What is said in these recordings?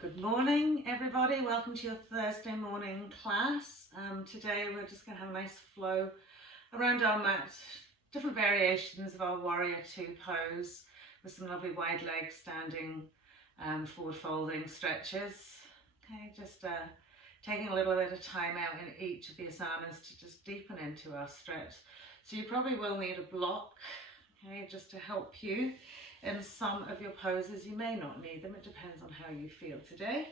Good morning everybody, welcome to your Thursday morning class. Today we're just going to have a nice flow around our mat, different variations of our warrior two pose with some lovely wide legs, standing, forward folding stretches. Okay, just taking a little bit of time out in each of the asanas to just deepen into our stretch. So you probably will need a block, okay, just to help you in some of your poses. You may not need them, it depends on how you feel today.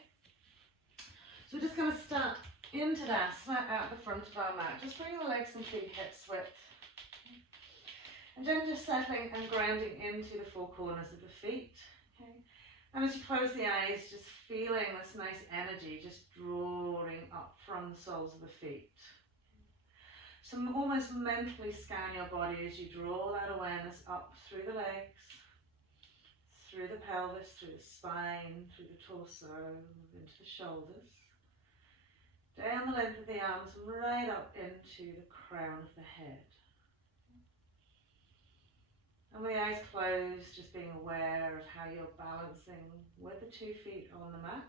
So we're just going to start into Tadasana at the front of our mat, just bringing the legs and feet hips width. And then just settling and grounding into the four corners of the feet. Okay. And as you close the eyes, just feeling this nice energy just drawing up from the soles of the feet. So almost mentally scan your body as you draw that awareness up through the legs, through the pelvis, through the spine, through the torso, into the shoulders, down the length of the arms, right up into the crown of the head. And with the eyes closed, just being aware of how you're balancing with the 2 feet on the mat.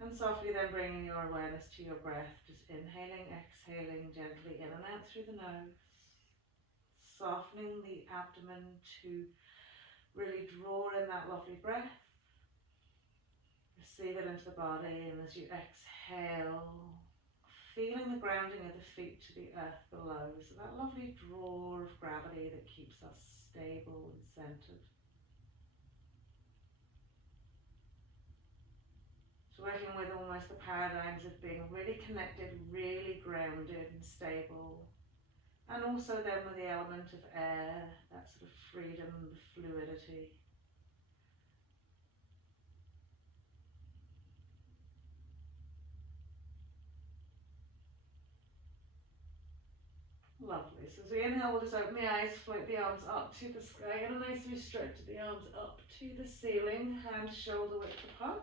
And softly then bringing your awareness to your breath, just inhaling, exhaling gently in and out through the nose. Softening the abdomen to really draw in that lovely breath. Receive it into the body, and as you exhale, feeling the grounding of the feet to the earth below. So that lovely draw of gravity that keeps us stable and centered. So working with almost the paradigms of being really connected, really grounded and stable. And also then with the element of air, that sort of freedom, the fluidity. Lovely. So as we inhale, we'll just open the eyes, float the arms up to the sky, and a nice stretch of the arms up to the ceiling, hands shoulder width apart.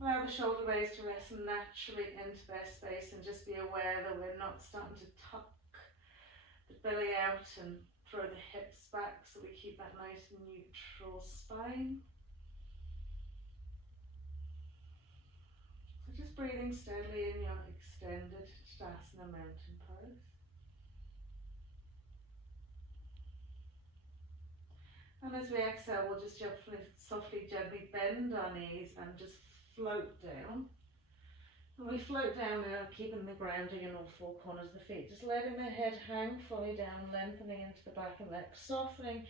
Allow the shoulder blades to rest naturally into their space, and just be aware that we're not starting to tuck the belly out and throw the hips back, so we keep that nice neutral spine. So just breathing steadily in your extended Tadasana mountain pose. And as we exhale, we'll just softly, gently bend our knees and just float down. And we float down now, keeping the grounding in all 4 corners of the feet. Just letting the head hang fully down, lengthening into the back and neck, softening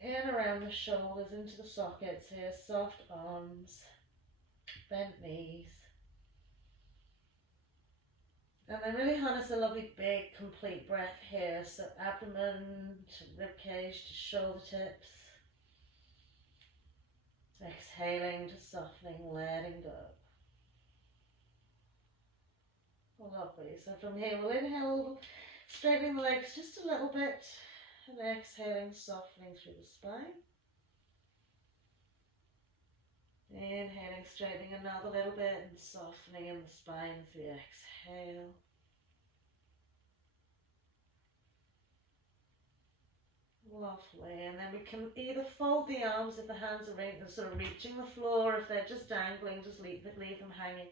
in around the shoulders, into the sockets here, soft arms, bent knees. And then really harness a lovely big complete breath here. So abdomen to rib cage to shoulder tips. Exhaling, just softening, letting go. Lovely. So from here we'll inhale, straightening the legs just a little bit, and exhaling, softening through the spine. Inhaling, straightening another little bit, and softening in the spine as we exhale. Lovely. And then we can either fold the arms if the hands are sort of reaching the floor, if they're just dangling, just leave them hanging.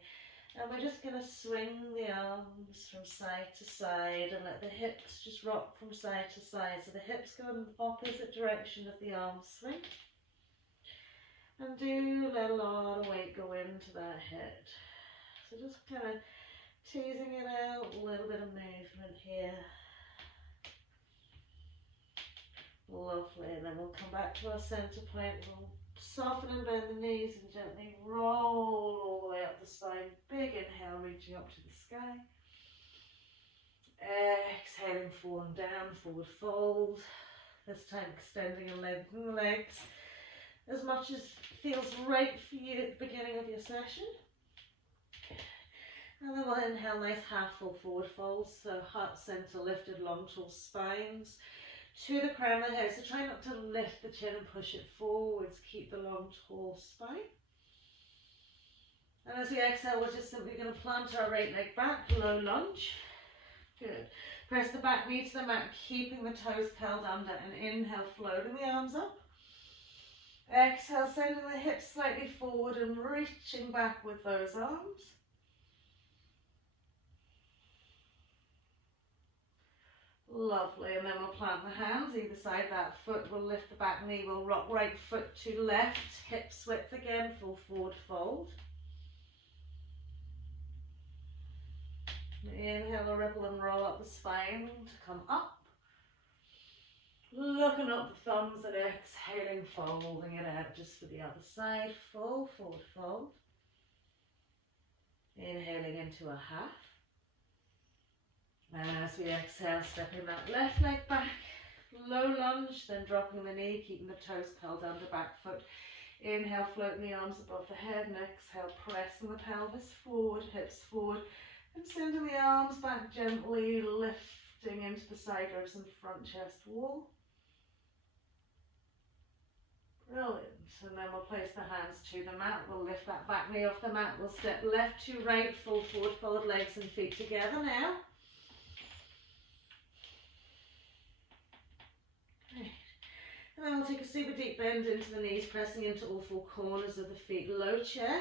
And we're just going to swing the arms from side to side and let the hips just rock from side to side. So the hips go in the opposite direction of the arm swing. And do let a lot of weight go into that head. So just kind of teasing it out, a little bit of movement here. Lovely. And then we'll come back to our center point. We'll soften and bend the knees and gently roll all the way up the spine. Big inhale, reaching up to the sky. Exhaling, falling down, forward fold. This time extending and lengthening the legs as much as feels right for you at the beginning of your session. And then we'll inhale, nice half full forward folds. So heart center lifted, long tall spines to the crown of the head. So try not to lift the chin and push it forwards. Keep the long, tall spine. And as we exhale, we're just simply going to plant our right leg back, low lunge. Good. Press the back knee to the mat, keeping the toes curled under, and inhale, floating the arms up. Exhale, sending the hips slightly forward and reaching back with those arms. Lovely, and then we'll plant the hands either side. That foot will lift the back knee, we'll rock right foot to left, hips width again, full forward fold. Inhale, a ripple and roll up the spine to come up. Looking up the thumbs and exhaling, folding it out just for the other side. Full forward fold. Inhaling into a half. And as we exhale, stepping that left leg back, low lunge, then dropping the knee, keeping the toes curled under back foot. Inhale, floating the arms above the head, and exhale, pressing the pelvis forward, hips forward, and sending the arms back gently, lifting into the side ribs and front chest wall. Brilliant. And then we'll place the hands to the mat. We'll lift that back knee off the mat. We'll step left to right, full forward fold, legs and feet together now. Okay. And then we'll take a super deep bend into the knees, pressing into all four corners of the feet. Low chair.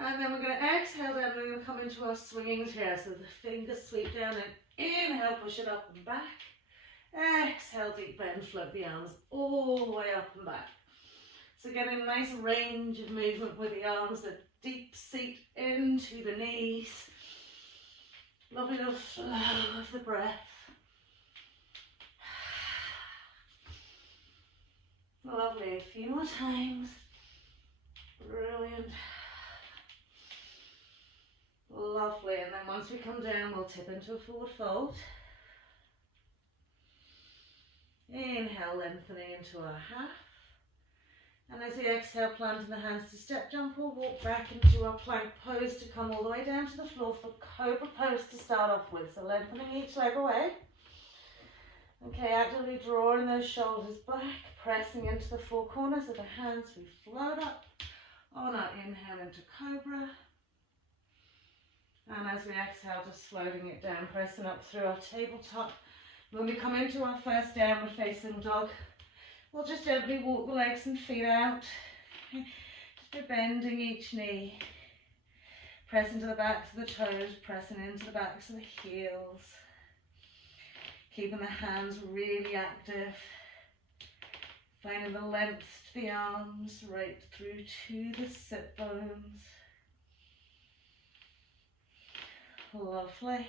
And then we're going to exhale down, we're going to come into our swinging chair. So the fingers sweep down and inhale, push it up and back. Exhale, deep bend, float the arms all the way up and back. So getting a nice range of movement with the arms, a deep seat into the knees. Lovely little flow of the breath. Lovely, a few more times. Brilliant. Lovely, and then once we come down, we'll tip into a forward fold. Inhale, lengthening into our half. And as we exhale, planting the hands to step, jump or walk back into our plank pose to come all the way down to the floor for cobra pose to start off with. So lengthening each leg away. Okay, actively drawing those shoulders back, pressing into the four corners of the hands. We float up on our inhale into cobra. And as we exhale, just floating it down, pressing up through our tabletop. When we come into our first downward facing dog, we'll just gently walk the legs and feet out. Okay. Just by bending each knee. Pressing to the backs of the toes, pressing into the backs of the heels. Keeping the hands really active. Finding the length to the arms, right through to the sit bones. Lovely.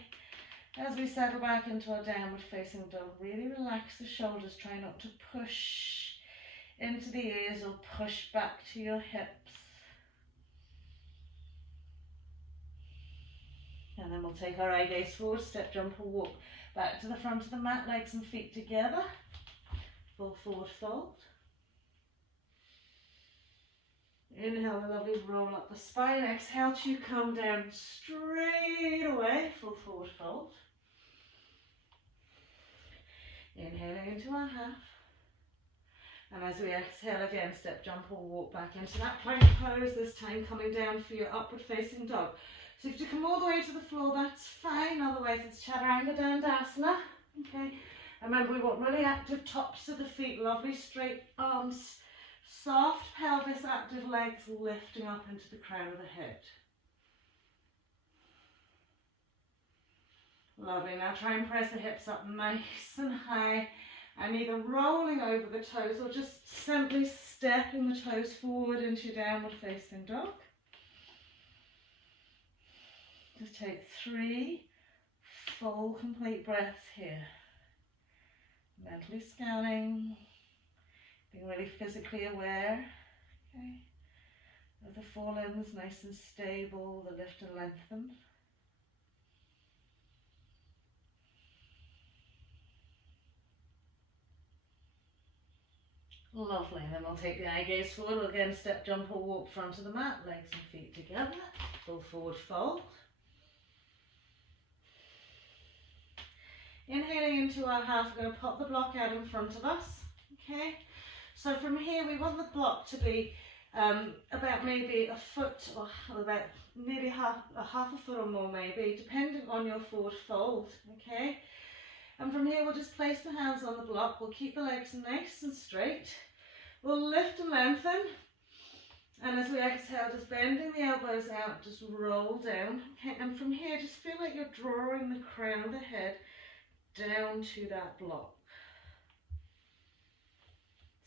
As we settle back into our downward facing dog, really relax the shoulders. Try not to push into the ears or push back to your hips. And then we'll take our eye gaze forward, step, jump or walk back to the front of the mat, legs and feet together. Full forward fold. Inhale, a lovely roll up the spine. Exhale to come down straight away, full forward fold. Inhaling into our half. And as we exhale again, step, jump or walk back into that plank pose, this time coming down for your upward facing dog. So if you come all the way to the floor, that's fine. Otherwise, it's Chaturanga Dandasana. Okay. And remember, we want really active tops of the feet, lovely straight arms, soft pelvis, active legs lifting up into the crown of the head. Lovely. Now try and press the hips up nice and high and either rolling over the toes or just simply stepping the toes forward into downward facing dog. Just take 3 full complete breaths here. Mentally scanning, being really physically aware, okay, of the forelimbs, nice and stable, the lift and lengthen. Lovely, and then we'll take the eye gaze forward. We'll again step, jump or walk front of the mat, legs and feet together, full forward fold. Inhaling into our half, we're going to pop the block out in front of us, okay? So from here, we want the block to be about maybe a foot or about nearly half a foot or more maybe, depending on your forward fold, okay? And And from here, we'll just place the hands on the block. We'll keep the legs nice and straight. We'll lift and lengthen. And as we exhale, just bending the elbows out, just roll down. Okay, and from here, just feel like you're drawing the crown of the head down to that block.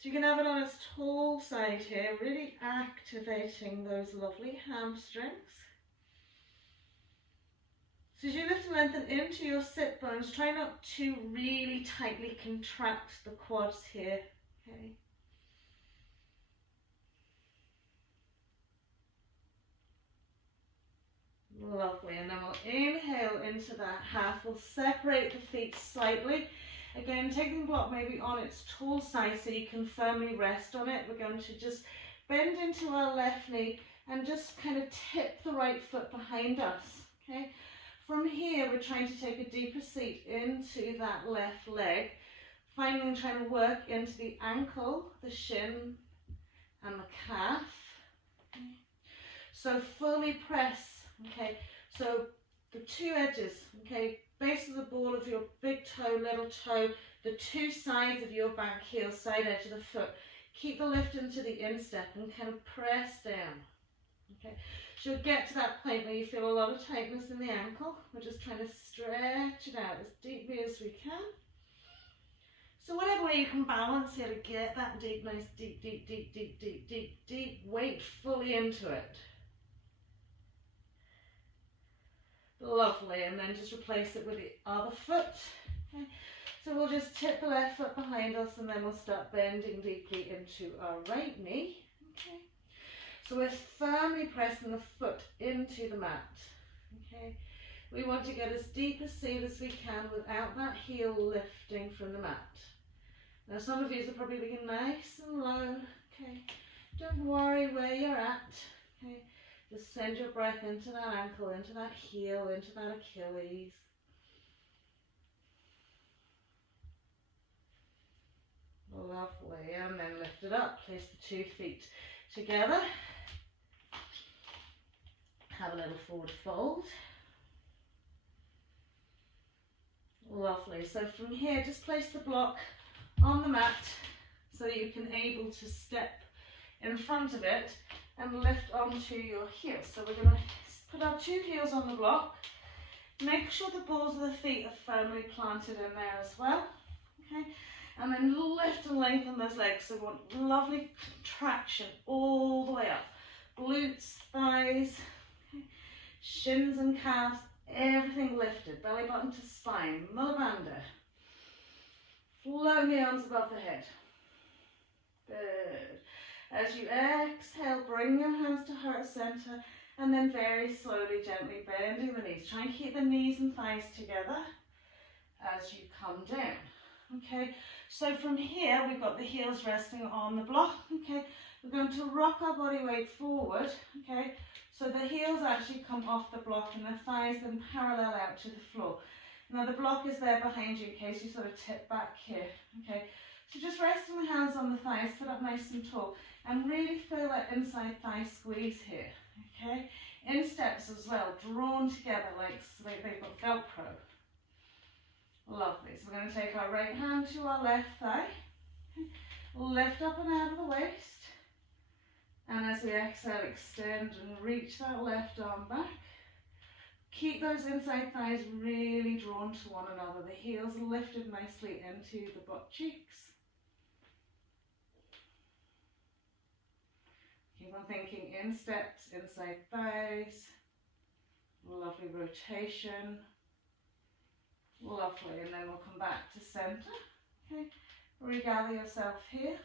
So you can have it on its tall side here, really activating those lovely hamstrings. So as you lift and lengthen into your sit bones, try not to really tightly contract the quads here. Okay. Lovely, and then we'll inhale into that half. We'll separate the feet slightly. Again, taking the block maybe on its tall side so you can firmly rest on it. We're going to just bend into our left knee and just kind of tip the right foot behind us. Okay. From here, we're trying to take a deeper seat into that left leg, finally trying to work into the ankle, the shin, and the calf. Okay. So fully press. Okay, so the two edges, okay, base of the ball of your big toe, little toe, the two sides of your back heel, side edge of the foot. Keep the lift into the instep and kind of press down. Okay, so you'll get to that point where you feel a lot of tightness in the ankle. We're just trying to stretch it out as deeply as we can. So whatever way you can balance here to get that deep, nice deep, deep, deep, deep, deep, deep, deep weight fully into it. Lovely, and then just replace it with the other foot. Okay. So we'll just tip the left foot behind us and then we'll start bending deeply into our right knee. Okay. So we're firmly pressing the foot into the mat. Okay. We want to get as deep a seat as we can without that heel lifting from the mat. Now some of you are probably looking nice and low. Okay. Don't worry where you're at. Okay. Just send your breath into that ankle, into that heel, into that Achilles. Lovely, and then lift it up. Place the 2 feet together. Have a little forward fold. Lovely, so from here, just place the block on the mat so you can able to step in front of it and lift onto your heels. So we're going to put our 2 heels on the block. Make sure the balls of the feet are firmly planted in there as well. Okay, and then lift and lengthen those legs. So we want lovely contraction all the way up. Glutes, thighs, okay, shins and calves, everything lifted. Belly button to spine, Mula Bandha. Floating the arms above the head. Good. As you exhale, bring your hands to heart center and then very slowly, gently bending the knees. Try and keep the knees and thighs together as you come down. Okay, so from here, we've got the heels resting on the block. Okay, we're going to rock our body weight forward. Okay, so the heels actually come off the block and the thighs then parallel out to the floor. Now the block is there behind you in case you sort of tip back here. Okay, so just resting the hands on the thighs, sit up nice and tall. And really feel that inside thigh squeeze here, okay? Insteps as well, drawn together like they've got Velcro. Lovely. So we're going to take our right hand to our left thigh. Lift up and out of the waist. And as we exhale, extend and reach that left arm back. Keep those inside thighs really drawn to one another. The heels lifted nicely into the butt cheeks. Keep on thinking insteps, inside thighs, lovely rotation, lovely, and then we'll come back to center. Okay, regather yourself here,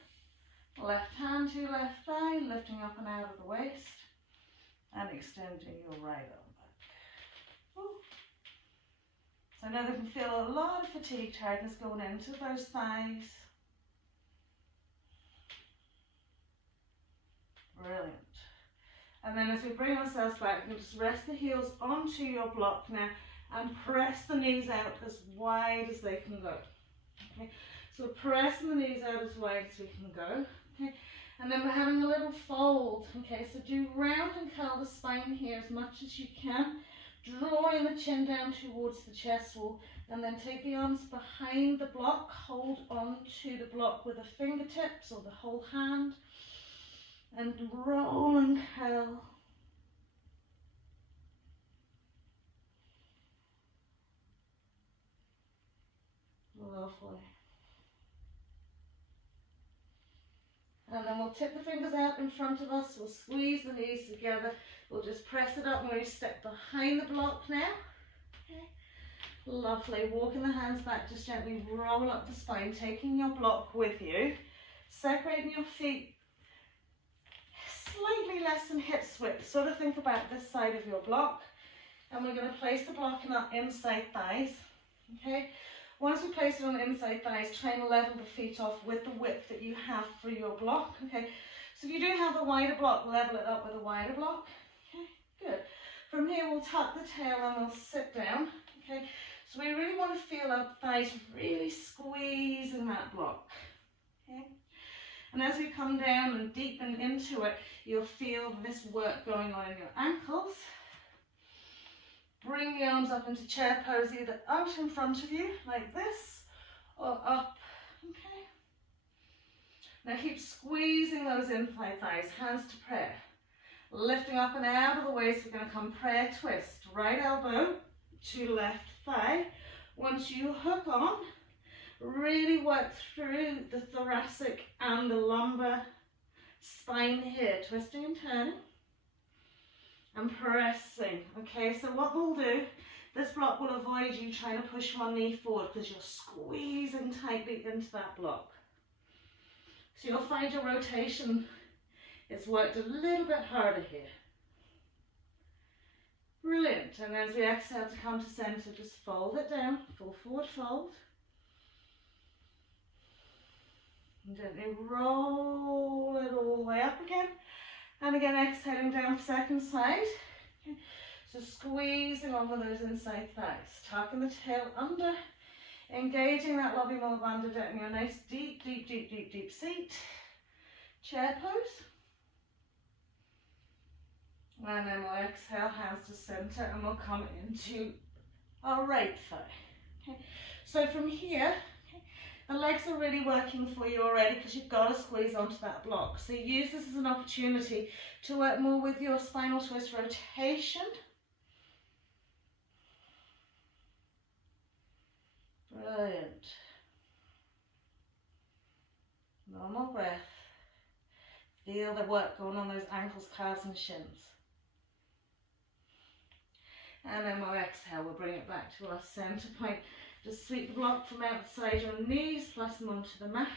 left hand to left thigh, lifting up and out of the waist, and extending your right arm back. Ooh. So I know they can feel a lot of fatigue, tiredness going into those thighs. Brilliant. And then as we bring ourselves back, we'll just rest the heels onto your block now and press the knees out as wide as they can go. Okay, so pressing the knees out as wide as we can go. Okay, and then we're having a little fold. Okay, so do round and curl the spine here as much as you can, drawing the chin down towards the chest wall And then take the arms behind the block, hold on to the block with the fingertips or the whole hand, and roll and curl. Lovely. And then we'll tip the fingers out in front of us, we'll squeeze the knees together, we'll just press it up and we step behind the block now. Okay. Lovely, walking the hands back, just gently roll up the spine, taking your block with you, separating your feet slightly less than hip width, sort of think about this side of your block, and we're going to place the block in our inside thighs, okay? Once we place it on the inside thighs, try and level the feet off with the width that you have for your block, okay? So if you do have a wider block, level it up with a wider block, okay? Good. From here, we'll tuck the tail and we'll sit down, okay? So we really want to feel our thighs really squeezing that block, okay? And as we come down and deepen into it, you'll feel this work going on in your ankles. Bring the arms up into chair pose, either out in front of you, like this, or up, okay? Now keep squeezing those inside thighs, hands to prayer. Lifting up and out of the waist, we're going to come prayer twist. Right elbow to left thigh. Once you hook on, really work through the thoracic and the lumbar spine here, twisting and turning and pressing. Okay, so what we'll do, this block will avoid you trying to push one knee forward because you're squeezing tightly into that block. So you'll find your rotation is worked a little bit harder here. Brilliant. And as we exhale to come to center, just fold it down, full forward fold. And gently roll it all the way up again. And again, exhaling down second side. Okay. So squeezing on with those inside thighs. Tucking the tail under. Engaging that lovely lower banded, getting a nice deep, deep, deep, deep, deep seat. Chair pose. And then we'll exhale, hands to center, and we'll come into our right thigh. Okay. So from here, the legs are really working for you already because you've got to squeeze onto that block. So use this as an opportunity to work more with your spinal twist rotation. Brilliant. Normal breath. Feel the work going on those ankles, calves and shins. And then we'll exhale, we'll bring it back to our center point. Just sweep the block from outside your knees, press them onto the mat.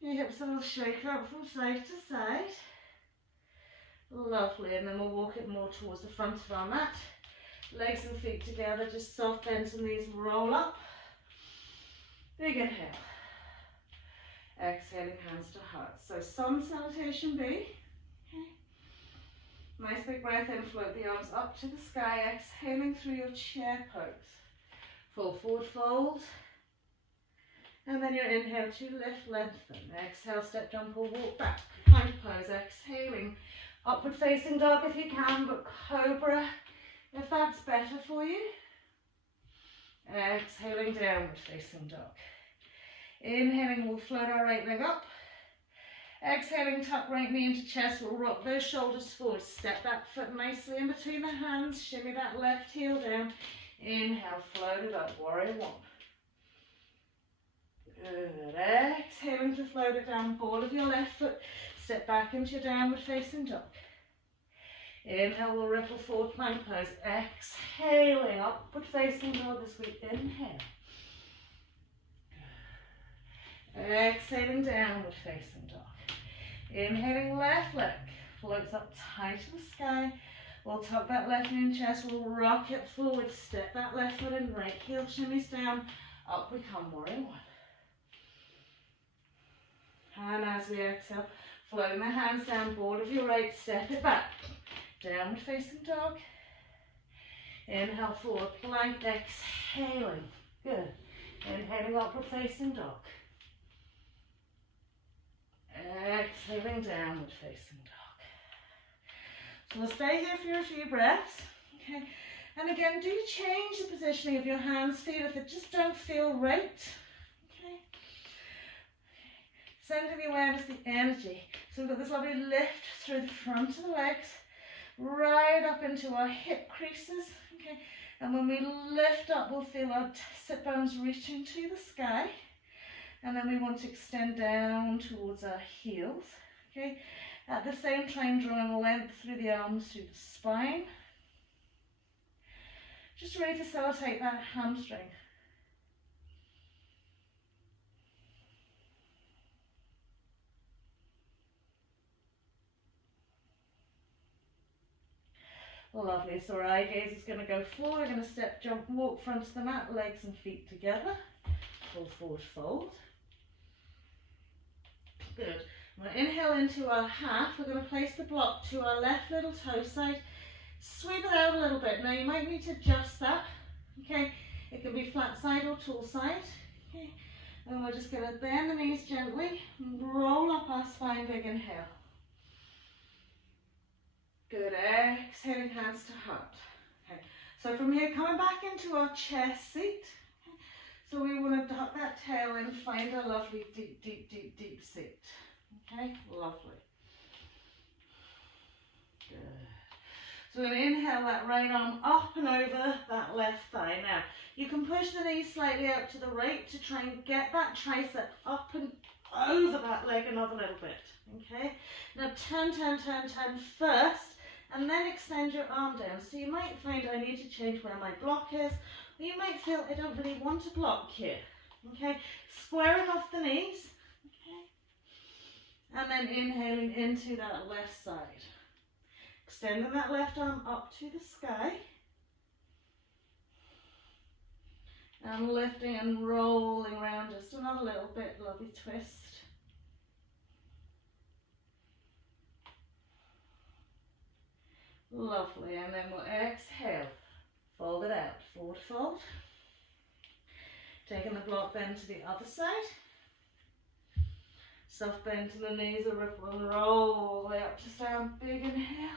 Your hips a little shake up from side to side. Lovely, and then we'll walk it more towards the front of our mat. Legs and feet together, just soft bends and knees roll up. Big inhale. Exhaling, hands to heart. So sun salutation B. Okay. Nice big breath in, float the arms up to the sky, exhaling through your chair pose. Full forward fold. And then your inhale to lift, lengthen. Exhale, step, jump or walk back. Plank pose, exhaling. Upward facing dog if you can, but cobra if that's better for you. Exhaling, downward facing dog. Inhaling, we'll float our right leg up. Exhaling, tuck right knee into chest. We'll rock those shoulders forward. Step that foot nicely in between the hands. Shimmy that left heel down. Inhale, float it up, warrior one. Good. Exhaling to float it down, ball of your left foot. Step back into your downward facing dog. Inhale, we'll ripple forward, plank pose. Exhaling, upward facing dog as we inhale. Exhaling, downward facing dog. Inhaling, left leg floats up tight to the sky. We'll tuck that left knee in chest, we'll rock it forward, step that left foot in, right heel shimmies down, up we come, warrior one. And as we exhale, floating the hands down, ball of your right, step it back. Downward facing dog. Inhale, forward plank, exhaling. Good. Inhaling, upward facing dog. Exhaling, downward facing dog. So we'll stay here for a few breaths. Okay. And again, do change the positioning of your hands, feet if they just don't feel right. Okay. Sending the awareness, the energy. So we've got this lovely lift through the front of the legs, right up into our hip creases. Okay. And when we lift up, we'll feel our sit bones reaching to the sky. And then we want to extend down towards our heels. Okay. At the same time, drawing length through the arms, through the spine. Just to really facilitate that hamstring. Lovely. So our eye gaze is going to go forward. We're going to step, jump, walk front of the mat, legs and feet together. Pull forward, fold. Good. We'll inhale into our half. We're going to place the block to our left little toe side. Sweep it out a little bit. Now you might need to adjust that. Okay. It can be flat side or tall side. Okay. And we're just going to bend the knees gently and roll up our spine. Big inhale. Good, exhaling hands to heart. Okay, so from here, coming back into our chair seat. Okay. So we want to tuck that tail in, find a lovely deep, deep, deep, deep seat. Okay, lovely. Good. So we're going to inhale that right arm up and over that left thigh. Now, you can push the knees slightly out to the right to try and get that tricep up and over that leg another little bit. Okay, now turn, turn, turn, turn first. And then extend your arm down. So you might find I need to change where my block is. Or you might feel I don't really want to block here. Okay, squaring off the knees. Okay, and then inhaling into that left side. Extending that left arm up to the sky. And lifting and rolling around just another little bit. Lovely twist. Lovely, and then we'll exhale, fold it out, forward fold. Taking the block then to the other side. Soft bend to the knees, a ripple and roll all the way up to stand. Big inhale.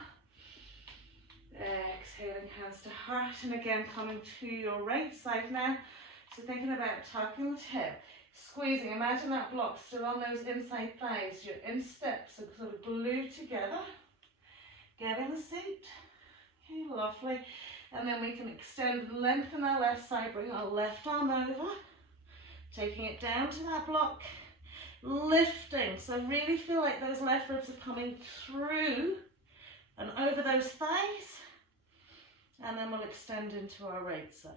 Exhaling hands to heart, and again coming to your right side now. So thinking about tucking the tail, squeezing. Imagine that block still on those inside thighs. Your insteps are sort of glued together. Get in the seat. Okay, lovely. And then we can extend and lengthen our left side, bring our left arm over, taking it down to that block, lifting. So really feel like those left ribs are coming through and over those thighs. And then we'll extend into our right side.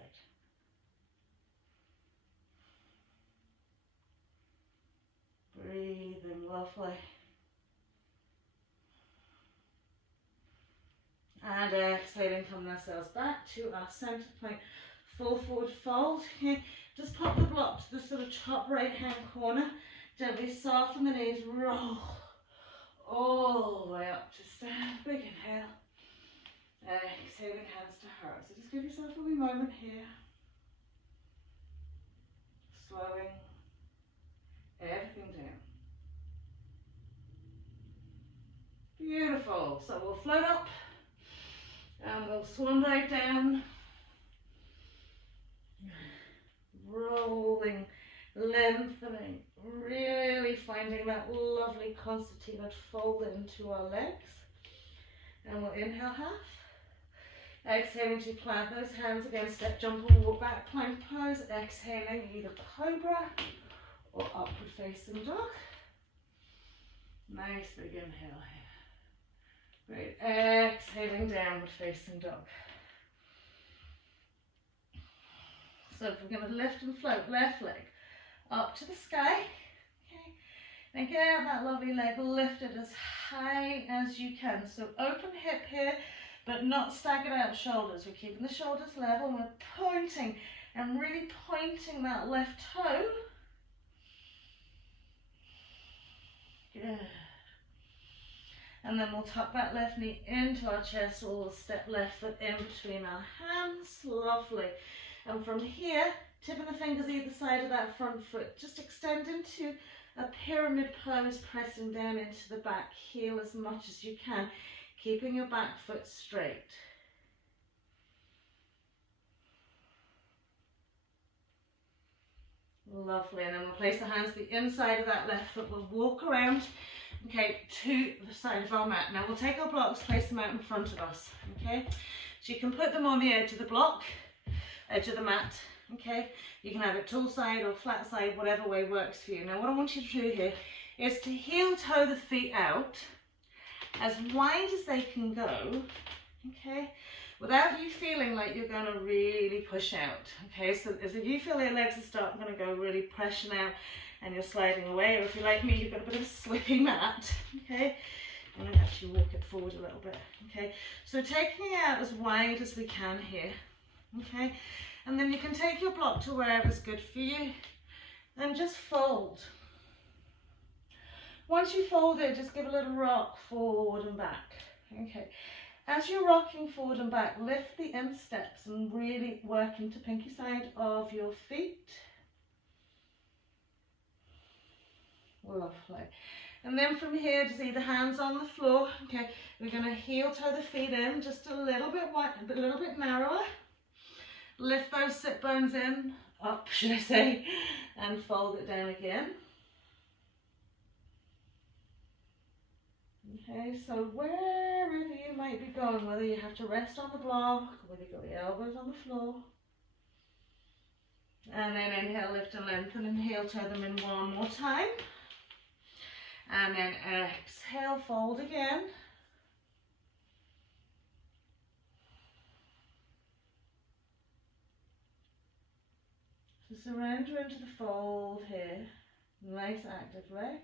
Breathing, lovely. And exhaling, coming ourselves back to our centre point. Full forward fold. Okay. Just pop the block to the sort of top right hand corner. Gently soften the knees, roll all the way up to stand. Big inhale. Exhaling hands to heart. So just give yourself a wee moment here. Slowing everything down. Beautiful. So we'll float up. And we'll swan dive down, rolling, lengthening, really finding that lovely concertina fold into our legs. And we'll inhale half. Exhaling to plant those hands again, step, jump and walk back, plank pose. Exhaling either cobra or upward facing dog. Nice big inhale here. Great, exhaling downward facing dog. So we're going to lift and float left leg up to the sky. Okay, and get that lovely leg lifted as high as you can. So open hip here, but not staggered out shoulders. We're keeping the shoulders level and we're pointing and really pointing that left toe. Good. And then we'll tuck that left knee into our chest, or we'll step left foot in between our hands. Lovely. And from here, tipping the fingers either side of that front foot, just extend into a pyramid pose, pressing down into the back heel as much as you can, keeping your back foot straight. Lovely. And then we'll place the hands to the inside of that left foot. We'll walk around, okay, to the side of our mat. Now we'll take our blocks, place them out in front of us, okay? So you can put them on the edge of the block, edge of the mat, okay? You can have it tall side or flat side, whatever way works for you. Now what I want you to do here is to heel toe the feet out as wide as they can go, okay? Without you feeling like you're going to really push out, okay? So as if you feel your legs are starting to go really pressing out and you're sliding away, or if you're like me, you've got a bit of a slippy mat, okay? I'm going to actually walk it forward a little bit, okay? So taking it out as wide as we can here, okay? And then you can take your block to wherever's good for you and just fold. Once you fold it, just give a little rock forward and back, okay? As you're rocking forward and back, lift the insteps and really work into pinky side of your feet. Lovely. And then from here, just either hands on the floor. Okay, we're going to heel toe the feet in just a little bit wide, a little bit narrower. Lift those sit bones in, up should I say, and fold it down again. Okay, so wherever you might be going, whether you have to rest on the block, whether you've got the elbows on the floor. And then inhale, lift and lengthen, and heel toe them in one more time. And then exhale, fold again. So surrender into the fold here. Nice active legs.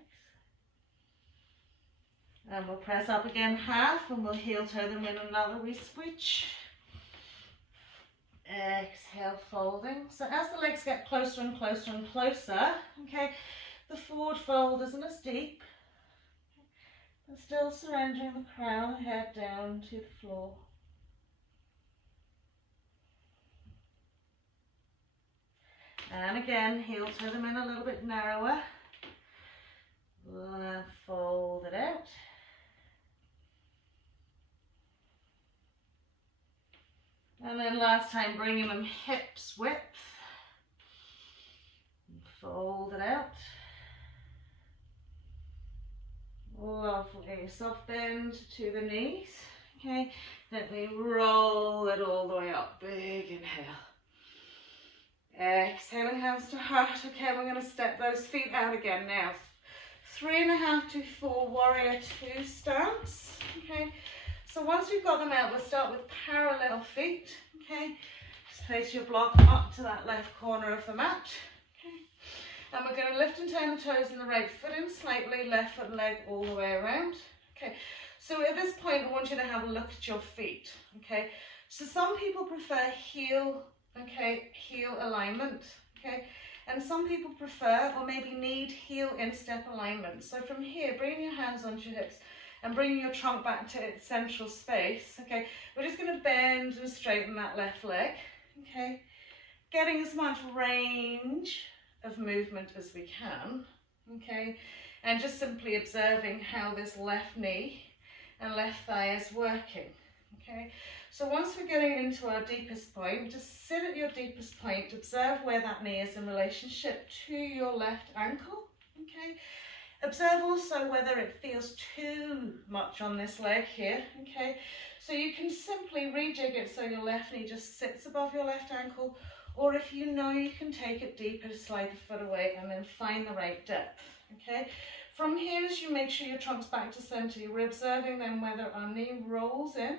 And we'll press up again half and we'll heel toe them in another wee switch. Exhale, folding. So as the legs get closer and closer and closer, okay, the forward fold isn't as deep. But still surrendering the crown of the head down to the floor. And again, heel toe them in a little bit narrower. Fold it out. And then last time, bringing them hips width. Fold it out. Lovely. Soft bend to the knees. Okay. Then we roll it all the way up. Big inhale. Exhaling, hands to heart. Okay, we're going to step those feet out again now. 3.5 to 4 warrior 2 stance. Okay. So once we've got them out, we'll start with parallel feet, okay? Just place your block up to that left corner of the mat, okay? And we're going to lift and turn the toes in the right foot in slightly, left foot and leg all the way around, okay? So at this point, I want you to have a look at your feet, okay? So some people prefer heel, okay, heel alignment, okay? And some people prefer or maybe need heel instep alignment. So from here, bring your hands onto your hips, and bringing your trunk back to its central space, okay? We're just going to bend and straighten that left leg, okay? Getting as much range of movement as we can, okay? And just simply observing how this left knee and left thigh is working, okay? So once we're getting into our deepest point, just sit at your deepest point, observe where that knee is in relationship to your left ankle, okay? Observe also whether it feels too much on this leg here, okay? So you can simply rejig it so your left knee just sits above your left ankle, or if you know you can take it deeper, slide the foot away and then find the right depth, okay? From here, as you make sure your trunk's back to center, you're observing then whether our knee rolls in,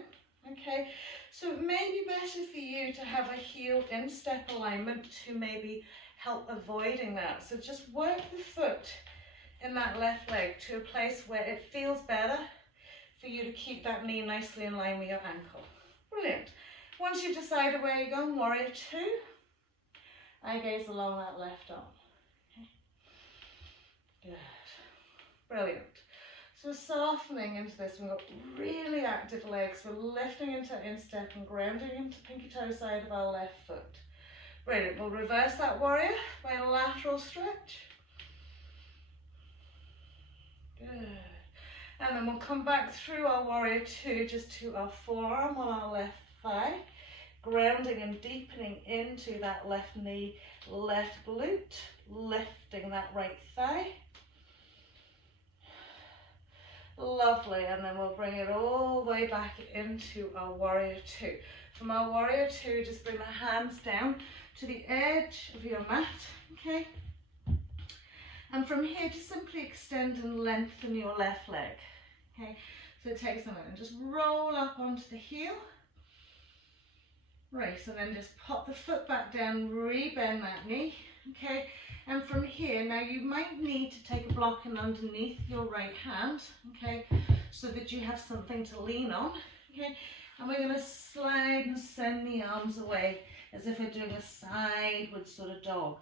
okay? So it may be better for you to have a heel instep alignment to maybe help avoiding that. So just work the foot in that left leg to a place where it feels better for you to keep that knee nicely in line with your ankle. Brilliant. Once you've decided where you're going, warrior 2, eye gaze along that left arm. Okay. Good. Brilliant. So we're softening into this. We've got really active legs. We're lifting into instep and grounding into pinky toe side of our left foot. Brilliant. We'll reverse that warrior by a lateral stretch. Good. And then we'll come back through our warrior 2 just to our forearm on our left thigh. grounding and deepening into that left knee, left glute, lifting that right thigh. Lovely, and then we'll bring it all the way back into our warrior two. From our warrior two, just bring the hands down to the edge of your mat, okay? And from here, just simply extend and lengthen your left leg, okay? So take some and just roll up onto the heel. Right, so then just pop the foot back down, rebend that knee, okay? And from here, now you might need to take a block in underneath your right hand, okay? So that you have something to lean on, okay? And we're gonna slide and send the arms away as if we're doing a sideward sort of dog.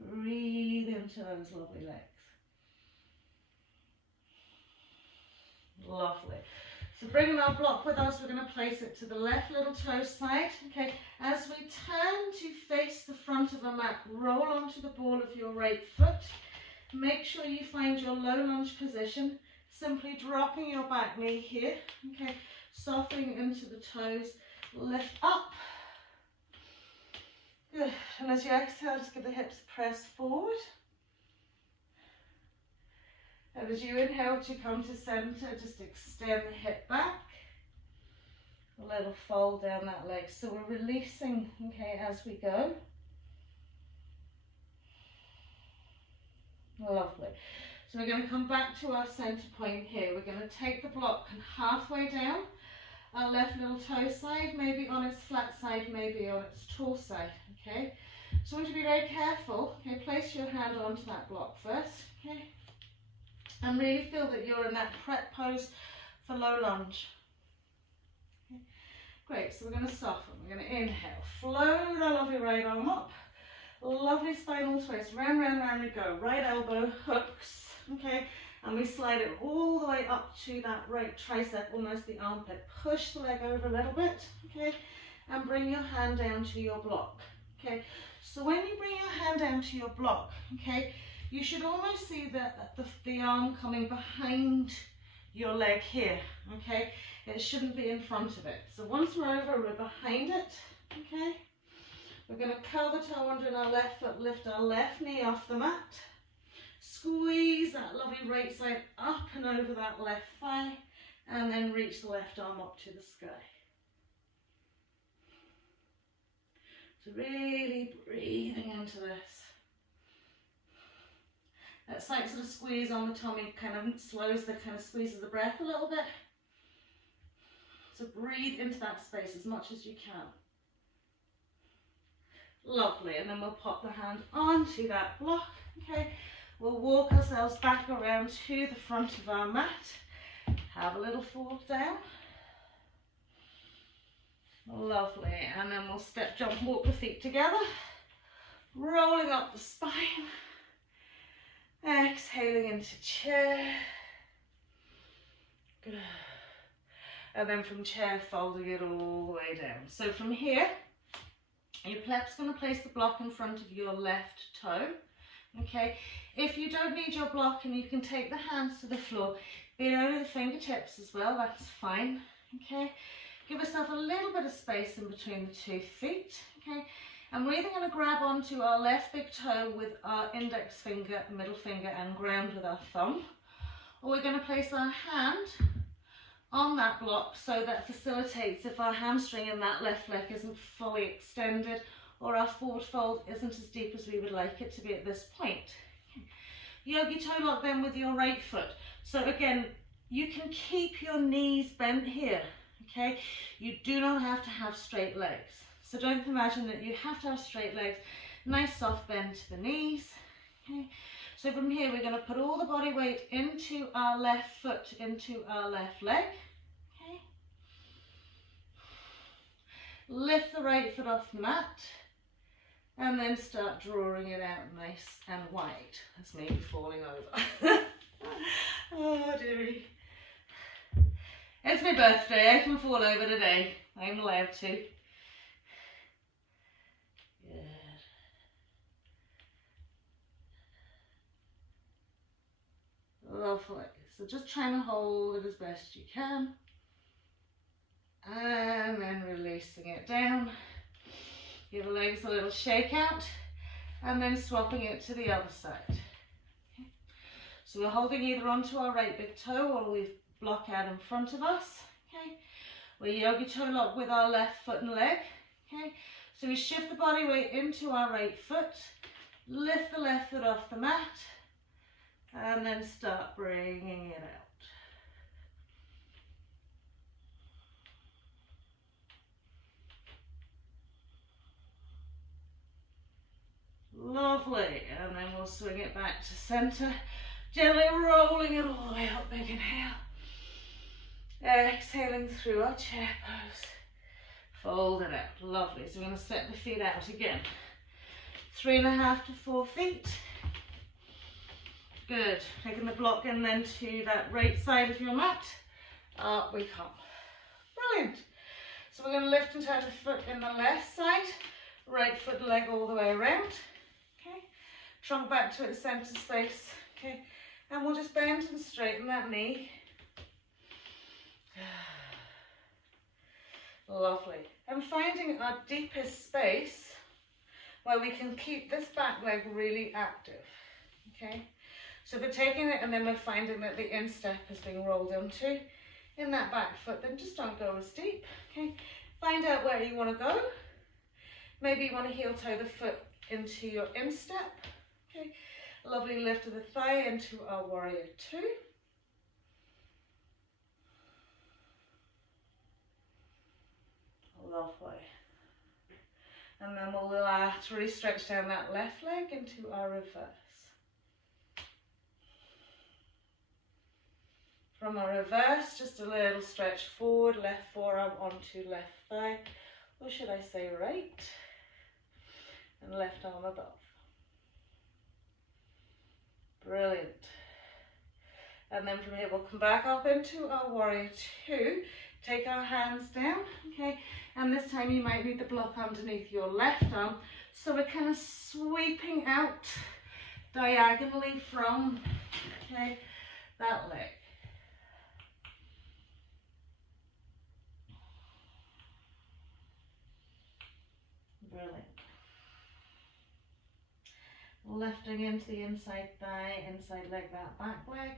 Breathe into those lovely legs. Lovely. So bringing our block with us, we're going to place it to the left little toe side. Okay, as we turn to face the front of the mat, roll onto the ball of your right foot. Make sure you find your low lunge position, simply dropping your back knee here. Okay, softening into the toes, lift up. Good, and as you exhale, just give the hips a press forward. And as you inhale to come to center, just extend the hip back. A little fold down that leg. So we're releasing, okay, as we go. Lovely. So we're going to come back to our center point here. We're going to take the block and halfway down our left little toe side, maybe on its flat side, maybe on its tall side, okay? So I want you to be very careful, okay? Place your hand onto that block first, okay? And really feel that you're in that prep pose for low lunge. Okay. Great, so we're going to soften. We're going to inhale, flow the lovely right arm up. Lovely spinal twist, round, round, round we go. Right elbow hooks, okay? And we slide it all the way up to that right tricep, almost the armpit. Push the leg over a little bit, okay? And bring your hand down to your block, okay? So when you bring your hand down to your block, okay, you should almost see the arm coming behind your leg here, okay? It shouldn't be in front of it. So once we're over, we're behind it, okay? We're going to curl the toe under in our left foot, lift our left knee off the mat. Squeeze that lovely right side up and over that left thigh, and then reach the left arm up to the sky. So really breathing into this. That slight sort of squeeze on the tummy kind of slows the kind of squeeze of the breath a little bit. So breathe into that space as much as you can. Lovely, and then we'll pop the hand onto that block, okay? We'll walk ourselves back around to the front of our mat. Have a little fold down. Lovely, and then we'll step, jump, walk the feet together. Rolling up the spine. Exhaling into chair. Good. And then from chair, folding it all the way down. So from here, your plep's going to place the block in front of your left toe. Okay, if you don't need your block and you can take the hands to the floor, below the fingertips as well, that's fine. Okay, give yourself a little bit of space in between the 2 feet. Okay, and we're either going to grab onto our left big toe with our index finger, middle finger, and ground with our thumb, or we're going to place our hand on that block so that facilitates if our hamstring in that left leg isn't fully extended or our forward fold isn't as deep as we would like it to be at this point. Yogi toe lock then with your right foot. So again, you can keep your knees bent here, okay? You do not have to have straight legs. So don't imagine that you have to have straight legs. Nice soft bend to the knees, okay? So from here, we're going to put all the body weight into our left foot, into our left leg, okay? Lift the right foot off the mat, and then start drawing it out nice and wide. That's me falling over. Oh, dearie. It's my birthday, I can fall over today. I'm allowed to. Good. Lovely. So just trying to hold it as best you can. And then releasing it down. Give the legs a little shake out. And then swapping it to the other side. Okay. So we're holding either onto our right big toe or we block out in front of us. Okay. We're yogi toe lock with our left foot and leg. Okay. So we shift the body weight into our right foot. Lift the left foot off the mat. And then start bringing it out. Lovely. And then we'll swing it back to center. Gently rolling it all the way up. Big inhale. Exhaling through our chair pose. Fold it out. Lovely. So we're going to step the feet out again. 3.5 to 4 feet. Good. Taking the block in then to that right side of your mat. Up we come. Brilliant. So we're going to lift and turn the foot in the left side. Right foot, leg all the way around. Okay. Trunk back to its center space. Okay. And we'll just bend and straighten that knee. Lovely. And finding our deepest space where we can keep this back leg really active. Okay. So if we're taking it and then we're finding that the instep is being rolled into in that back foot, then just don't go as deep. Okay. Find out where you want to go. Maybe you want to heel toe the foot into your instep. Okay. Lovely lift of the thigh into our warrior two. Lovely. And then we'll relax, really stretch down that left leg into our reverse. From a reverse, just a little stretch forward, left forearm onto left thigh, or should I say right, and left arm above. Brilliant. And then from here we'll come back up into our warrior two, take our hands down, okay, and this time you might need the block underneath your left arm, so we're kind of sweeping out diagonally from, okay, that leg. Brilliant. Lifting into the inside thigh, inside leg, that back leg.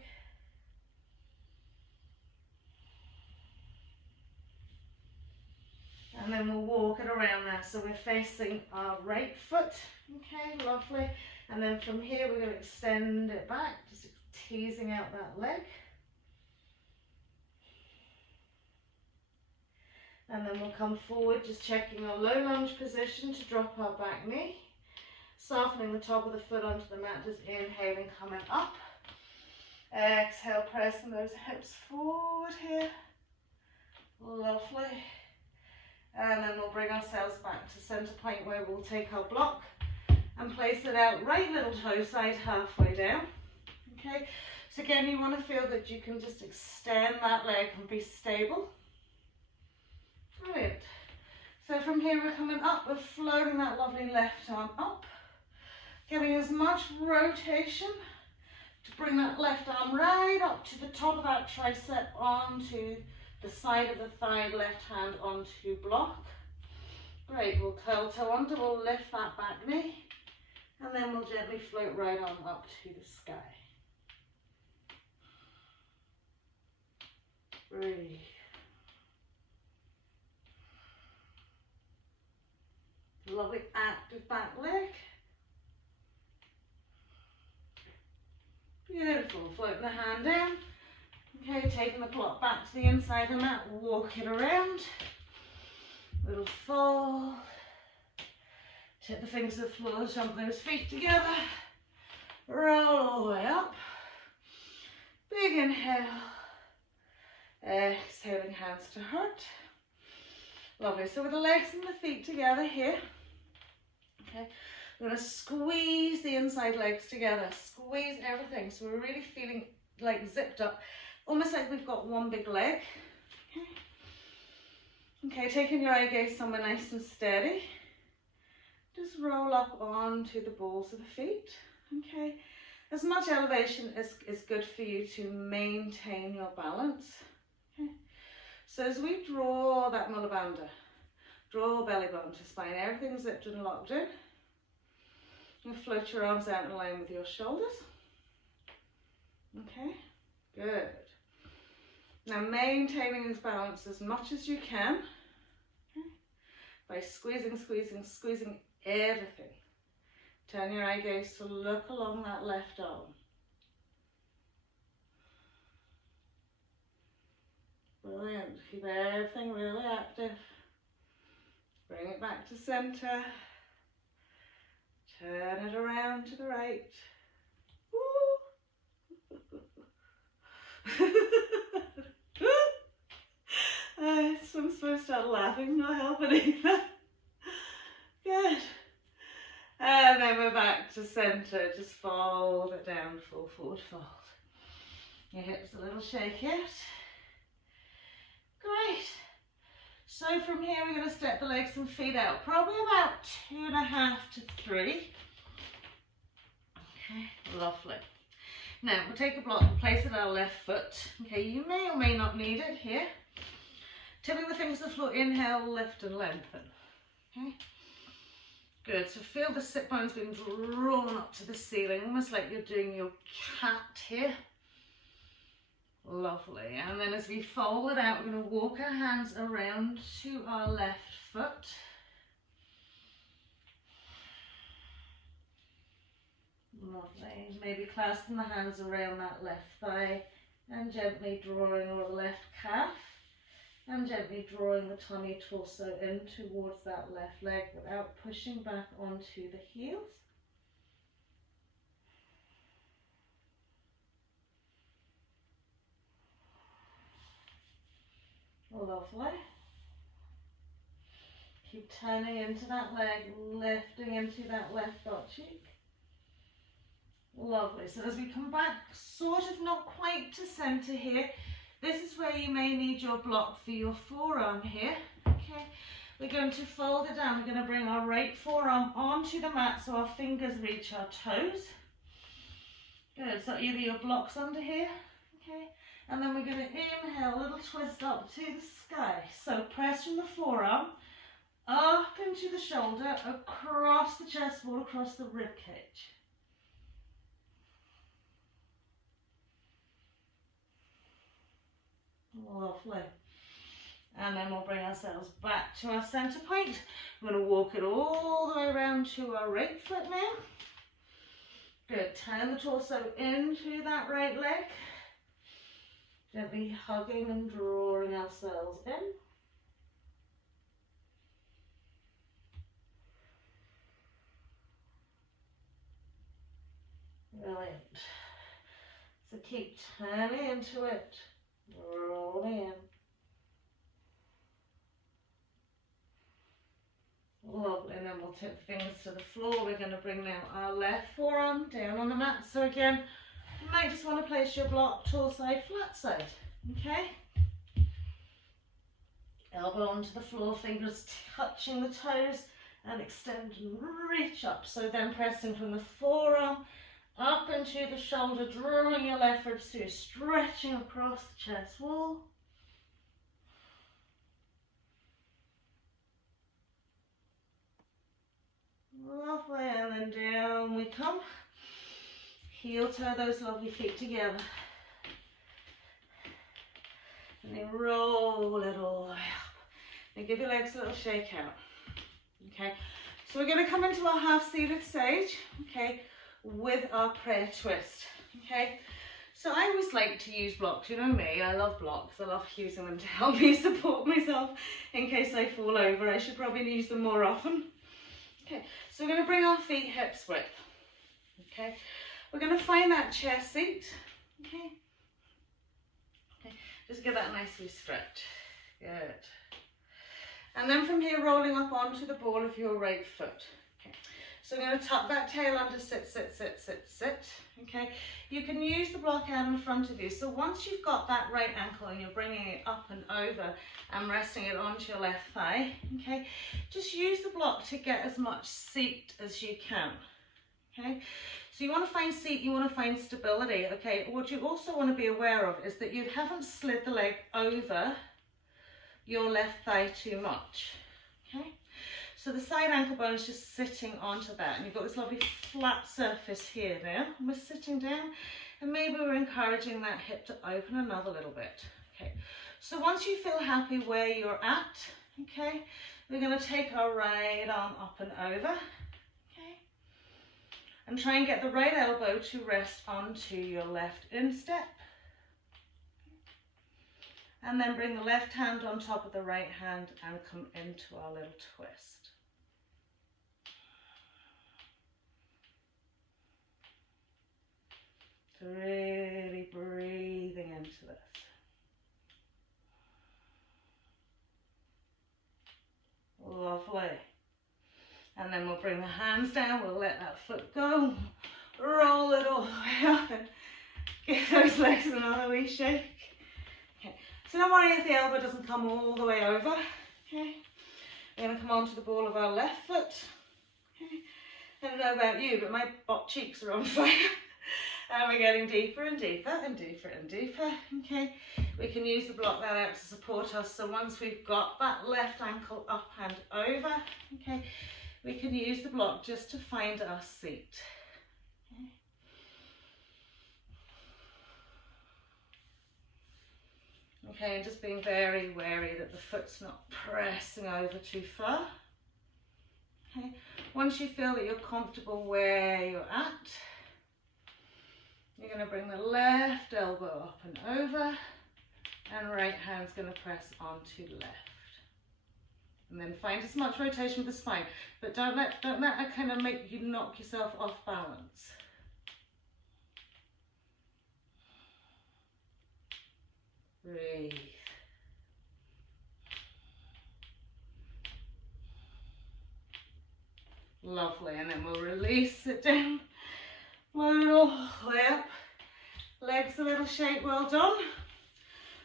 And then we'll walk it around there. So we're facing our right foot. Okay, lovely. And then from here we're going to extend it back, just teasing out that leg. And then we'll come forward, just checking our low lunge position to drop our back knee. Softening the top of the foot onto the mat, just inhaling, coming up. Exhale, pressing those hips forward here. Lovely. And then we'll bring ourselves back to center point where we'll take our block and place it out right little toe side halfway down. Okay, so again you want to feel that you can just extend that leg and be stable. Brilliant. So from here we're coming up, we're floating that lovely left arm up, getting as much rotation to bring that left arm right up to the top of that tricep onto the side of the thigh, left hand onto block. Great, we'll curl toe under, we'll lift that back knee, and then we'll gently float right on up to the sky. Breathe. Lovely active back leg. Beautiful, floating the hand down. Okay, taking the block back to the inside of the mat, walk it around. Little fold. Tip the fingers to the floor, jump those feet together. Roll all the way up. Big inhale. Exhaling, hands to heart. Lovely. So with the legs and the feet together here. Okay, we're going to squeeze the inside legs together. Squeeze everything. So we're really feeling like zipped up. Almost like we've got one big leg. Okay, taking your eye gaze somewhere nice and steady. Just roll up onto the balls of the feet. Okay, As much elevation as is good for you to maintain your balance. Okay. So as we draw that Mula Bandha, draw belly button to spine, everything's zipped and locked in. You float your arms out in line with your shoulders. Okay, good. Now maintaining this balance as much as you can, okay, by squeezing, squeezing, squeezing everything. Turn your eye gaze to look along that left arm. Brilliant. Keep everything really active. Bring it back to center. Turn it around to the right. I'm supposed to start laughing, not helping either. Good. And then we're back to center. Just fold it down, full forward fold. Your hips a little shake out. Great. So from here we're going to step the legs and feet out, probably about 2.5 to 3. Okay, lovely. Now we'll take a block and place it on our left foot. Okay, you may or may not need it here. Tipping the fingers to the floor, inhale, lift and lengthen. Okay, good. So feel the sit bones being drawn up to the ceiling, almost like you're doing your cat here. Lovely. And then as we fold it out, we're going to walk our hands around to our left foot. Lovely. Maybe clasping the hands around that left thigh and gently drawing over the left calf and gently drawing the tummy torso in towards that left leg without pushing back onto the heels. Lovely. Keep turning into that leg, lifting into that left butt cheek. Lovely. So as we come back, sort of not quite to center here, this is where you may need your block for your forearm here. Okay, we're going to fold it down. We're going to bring our right forearm onto the mat so our fingers reach our toes. Good. So either your block's under here, okay, and then we're going to inhale, a little twist up to the sky. So press from the forearm up into the shoulder, across the chest wall, across the rib cage. Lovely. And then we'll bring ourselves back to our center point. We're going to walk it all the way around to our right foot now. Good. Turn the torso into that right leg. Gently hugging and drawing ourselves in. Brilliant. So keep turning into it. Roll in. Lovely, and then we'll tip the fingers to the floor. We're going to bring now our left forearm down on the mat. So again, you might just want to place your block tall side, flat side. Okay? Elbow onto the floor, fingers touching the toes, and extend and reach up. So then pressing from the forearm up into the shoulder, drawing your left ribs through, stretching across the chest wall. Lovely, and then down we come. Heel toe those lovely feet together. And then roll it all the way up. And give your legs a little shake out. Okay, so we're going to come into our half-seated sage, okay, with our prayer twist. Okay, so I always like to use blocks. You know me, I love blocks. I love using them to help me support myself in case I fall over. I should probably use them more often. Okay, so we're going to bring our feet hips width. Okay, we're going to find that chair seat. Okay, okay, just give that a nice wee stretch. Good. And then from here, rolling up onto the ball of your right foot. Okay, so we're going to tuck that tail under, sit, sit, sit, sit, sit. Okay, you can use the block out in front of you. So once you've got that right ankle and you're bringing it up and over and resting it onto your left thigh, okay, just use the block to get as much seat as you can. okay? So you want to find seat, you want to find stability, okay? What you also want to be aware of is that you haven't slid the leg over your left thigh too much, okay? So the side ankle bone is just sitting onto that, and you've got this lovely flat surface here now, and we're sitting down, and maybe we're encouraging that hip to open another little bit, okay? So once you feel happy where you're at, okay, we're going to take our right arm up and over, okay, and try and get the right elbow to rest onto your left instep. And then bring the left hand on top of the right hand and come into our little twist. So really breathing into this. Lovely. And then we'll bring the hands down, we'll let that foot go, roll it all the way up and give those legs another wee shake. Okay. So don't worry if the elbow doesn't come all the way over. Okay. We're going to come onto the ball of our left foot. Okay. I don't know about you, but my butt cheeks are on fire. And we're getting deeper and deeper and deeper and deeper. Okay. We can use the block that out to support us. So once we've got that left ankle up and over, okay, we can use the block just to find our seat. Okay. Okay, and just being very wary that the foot's not pressing over too far. Okay, once you feel that you're comfortable where you're at, you're going to bring the left elbow up and over, and right hand's going to press onto left. And then find as much rotation with the spine, but don't let that kind of make you knock yourself off balance. Breathe. Lovely, and then we'll release it down, lower it all the way up, legs a little shake, well done.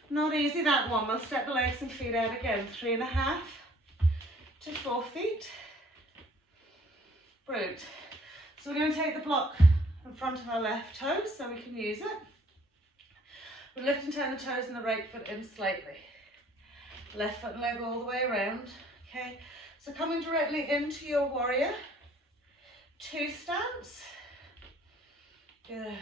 Not easy that one, we'll step the legs and feet out again, 3.5 to 4 feet. Brilliant. So we're going to take the block in front of our left toes so we can use it. We lift and turn the toes and the right foot in slightly. Left foot and leg all the way around. Okay, so coming directly into your warrior two stance. Good.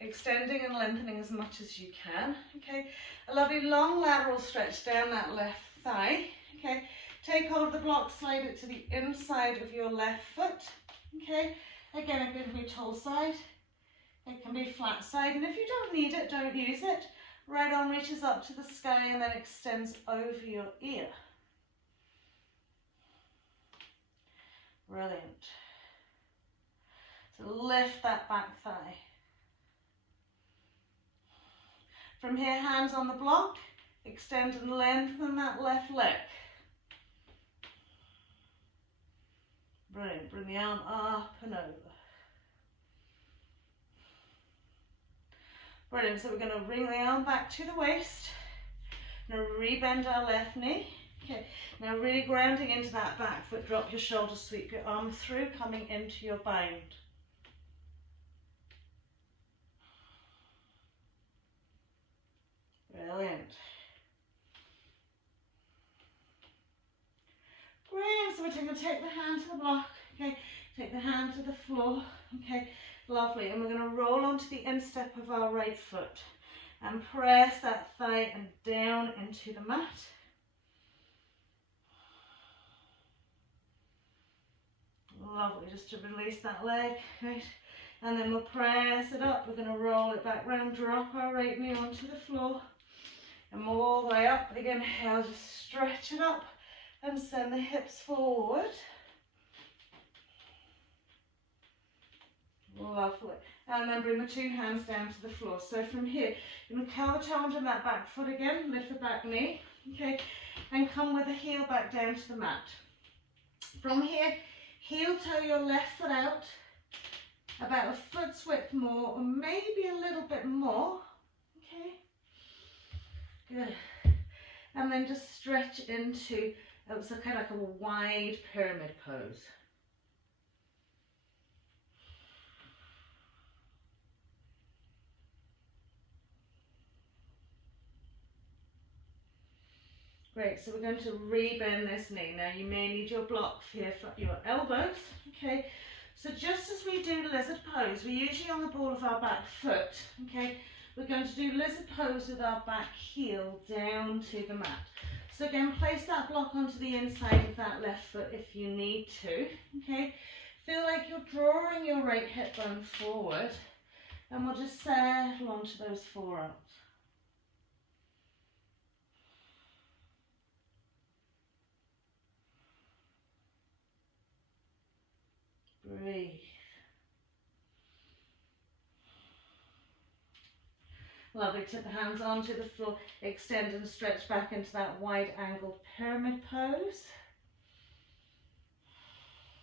Extending and lengthening as much as you can. Okay, a lovely long lateral stretch down that left thigh. Okay, take hold of the block, slide it to the inside of your left foot. Okay, again, it can be tall side. It can be flat side, and if you don't need it, don't use it. Right arm reaches up to the sky and then extends over your ear. Brilliant. So lift that back thigh. From here, hands on the block, extend and lengthen that left leg. Brilliant. Bring the arm up and over. Brilliant, so we're going to bring the arm back to the waist. Now rebend our left knee. Okay, now really grounding into that back foot, drop your shoulder, sweep your arm through, coming into your bind. Brilliant. Brilliant, so we're going to take the hand to the block, okay, take the hand to the floor, okay. Lovely, and we're going to roll onto the instep of our right foot and press that thigh and down into the mat. Lovely, just to release that leg, right? And then we'll press it up. We're going to roll it back round, drop our right knee onto the floor, and all the way up. Again, inhale, just stretch it up and send the hips forward. Lovely. And then bring the two hands down to the floor. So from here, you're going to curl the toe under that back foot again, lift the back knee, okay, and come with the heel back down to the mat. From here, heel toe your left foot out, about a foot's width more, or maybe a little bit more, okay, good. And then just stretch into, it was kind of like a wide pyramid pose. Great, so we're going to rebend this knee. Now you may need your block here for your elbows, okay? So just as we do lizard pose, we're usually on the ball of our back foot, okay? We're going to do lizard pose with our back heel down to the mat. So again, place that block onto the inside of that left foot if you need to, okay? Feel like you're drawing your right hip bone forward, and we'll just settle onto those forearms. Breathe. Lovely, tip the hands onto the floor, extend and stretch back into that wide angled pyramid pose.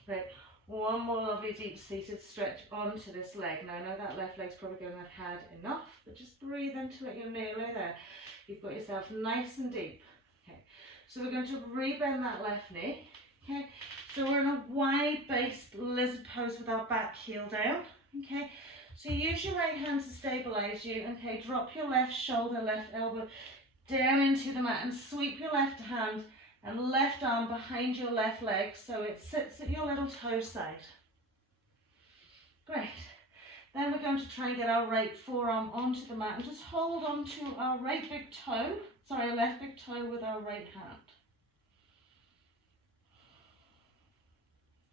Great. One more lovely deep seated stretch onto this leg. Now I know that left leg's probably going to have had enough, but just breathe into it, you're nearly there. You've got yourself nice and deep. Okay, so we're going to rebend that left knee. Okay, so we're in a wide-based lizard pose with our back heel down. Okay, so use your right hand to stabilize you. Okay, drop your left shoulder, left elbow down into the mat and sweep your left hand and left arm behind your left leg so it sits at your little toe side. Great. Then we're going to try and get our right forearm onto the mat and just hold on to our right big toe, left big toe with our right hand.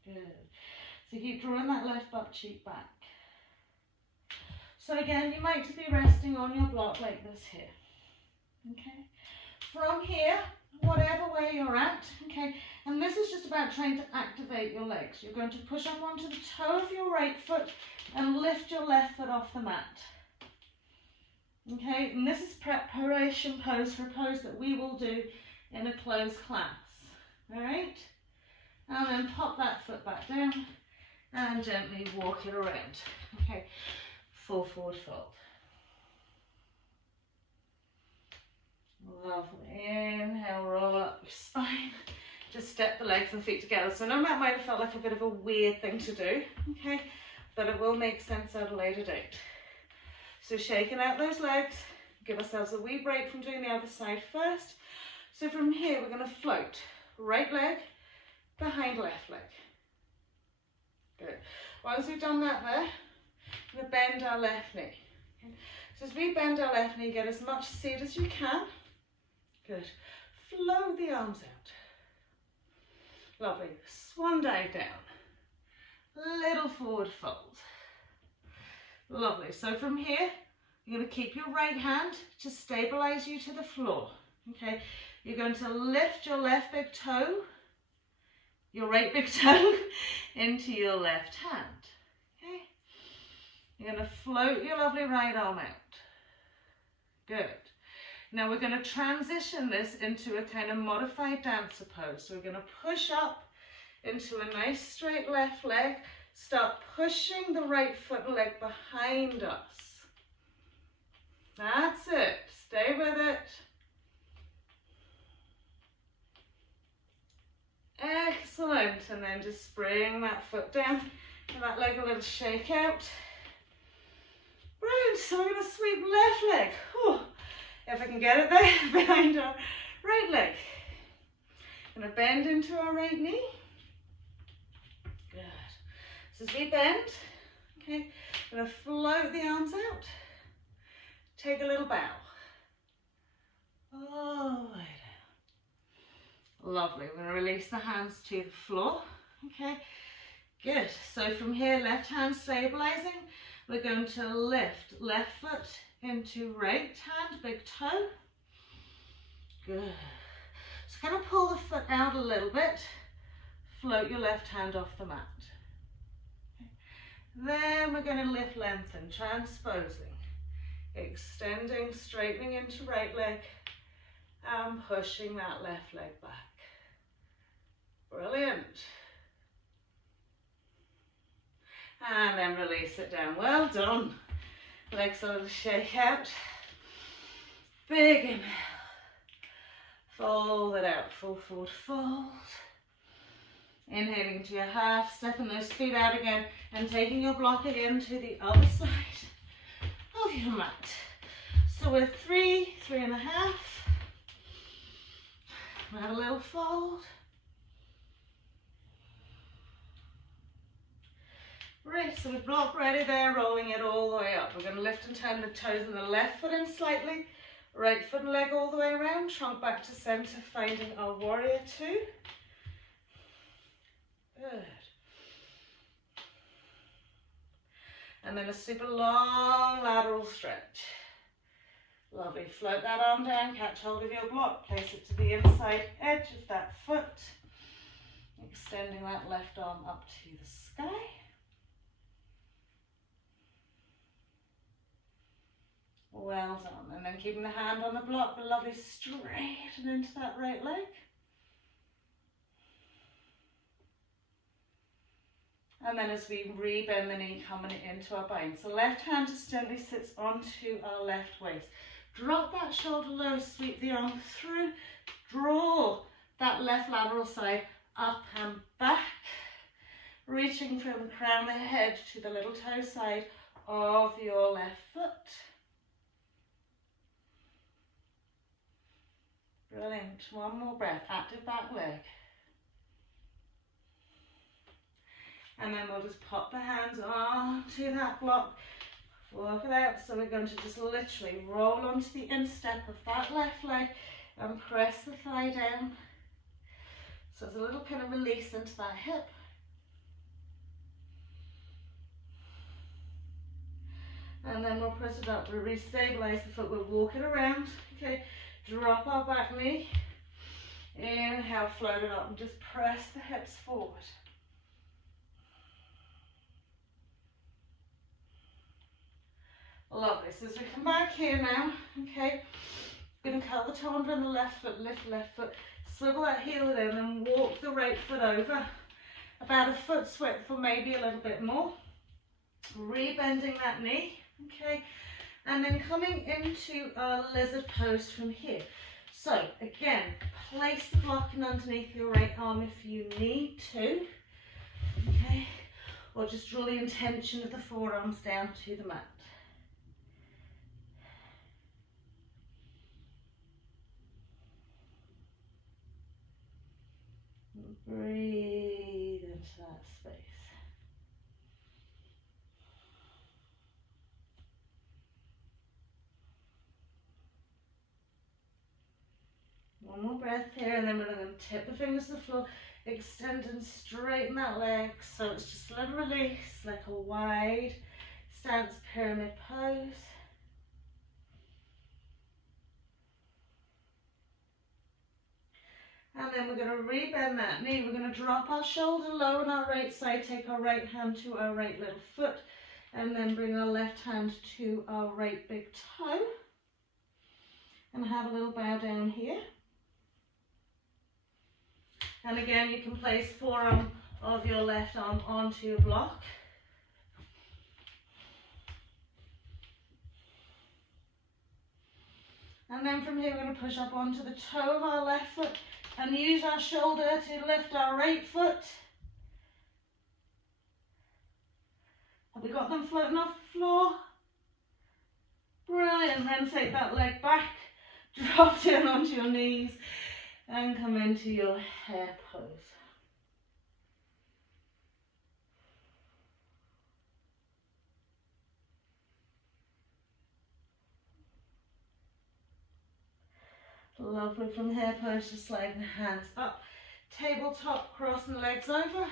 Good. So keep drawing that left butt cheek back. So again, you might just be resting on your block like this here. Okay. From here, whatever way you're at, okay, and this is just about trying to activate your legs. You're going to push up onto the toe of your right foot and lift your left foot off the mat. Okay, and this is preparation pose for a pose that we will do in a closed class. All right. And then pop that foot back down and gently walk it around. Okay, full forward fold. Lovely. Inhale, roll up your spine. Just step the legs and feet together. So I know that might have felt like a bit of a weird thing to do, okay, but it will make sense at a later date. So shaking out those legs, give ourselves a wee break from doing the other side first. So from here, we're going to float. Right leg behind left leg. Good. Once we've done that there, we're going to bend our left knee. Okay. So as we bend our left knee, get as much seat as you can. Good. Flow the arms out. Lovely. Swan dive down. Little forward fold. Lovely. So from here, you're going to keep your right hand to stabilize you to the floor. Okay. You're going to lift your left big toe, your right big toe, into your left hand. Okay. You're going to float your lovely right arm out. Good. Now we're going to transition this into a kind of modified dancer pose. So we're going to push up into a nice straight left leg. Start pushing the right foot and leg behind us. That's it. Stay with it. Excellent. And then just bring that foot down and that leg a little shake out. Brilliant. So we're going to sweep left leg. Whew. If I can get it there, behind our right leg. Going to bend into our right knee. Good. So as we bend, okay, going to float the arms out. Take a little bow. All the way down. Lovely. We're going to release the hands to the floor. Okay, good. So from here, left hand stabilizing. We're going to lift left foot into right hand, big toe. Good. So kind of pull the foot out a little bit. Float your left hand off the mat. Okay. Then we're going to lift, lengthen, transposing. Extending, straightening into right leg and pushing that left leg back. Brilliant. And then release it down. Well done. Legs a little shake out. Big inhale. Fold it out. Full forward fold. Inhaling to your half. Stepping those feet out again and taking your block again to the other side of your mat. So we're 3, 3.5. We have a little fold. Right, so we've block ready there, rolling it all the way up. We're going to lift and turn the toes of the left foot in slightly, right foot and leg all the way around, trunk back to center, finding our warrior two. Good. And then a super long lateral stretch. Lovely. Float that arm down, catch hold of your block, place it to the inside edge of that foot, extending that left arm up to the sky. Well done. And then keeping the hand on the block, but lovely, straighten into that right leg. And then as we re-bend the knee, coming into our bind. So left hand just gently sits onto our left waist. Drop that shoulder low, sweep the arm through. Draw that left lateral side up and back. Reaching from the crown of the head to the little toe side of your left foot. Brilliant. One more breath. Active back leg. And then we'll just pop the hands onto that block. Work it out. So we're going to just literally roll onto the instep of that left leg and press the thigh down. So there's a little kind of release into that hip. And then we'll press it up. We'll restabilize the foot. We'll walk it around. Okay. Drop our back knee. Inhale, float it up and just press the hips forward. Lovely. So as we come back here now, okay, going to curl the toe under the left foot, lift left foot, swivel that heel in and walk the right foot over. About a foot's width or maybe a little bit more. Re-bending that knee, okay, and then coming into our lizard pose from here. So again, place the blocking underneath your right arm if you need to, okay, or just draw the intention of the forearms down to the mat. Breathe into that space. One more breath here, and then we're going to tip the fingers to the floor, extend and straighten that leg, so it's just a little release, like a wide stance pyramid pose. And then we're going to re-bend that knee. We're going to drop our shoulder low on our right side, take our right hand to our right little foot, and then bring our left hand to our right big toe. And have a little bow down here. And again, you can place forearm of your left arm onto your block. And then from here, we're going to push up onto the toe of our left foot and use our shoulder to lift our right foot. Have we got them floating off the floor? Brilliant. Then take that leg back, drop down onto your knees and come into your hare pose. Lovely. From hare pose, just sliding the hands up, tabletop, crossing the legs over,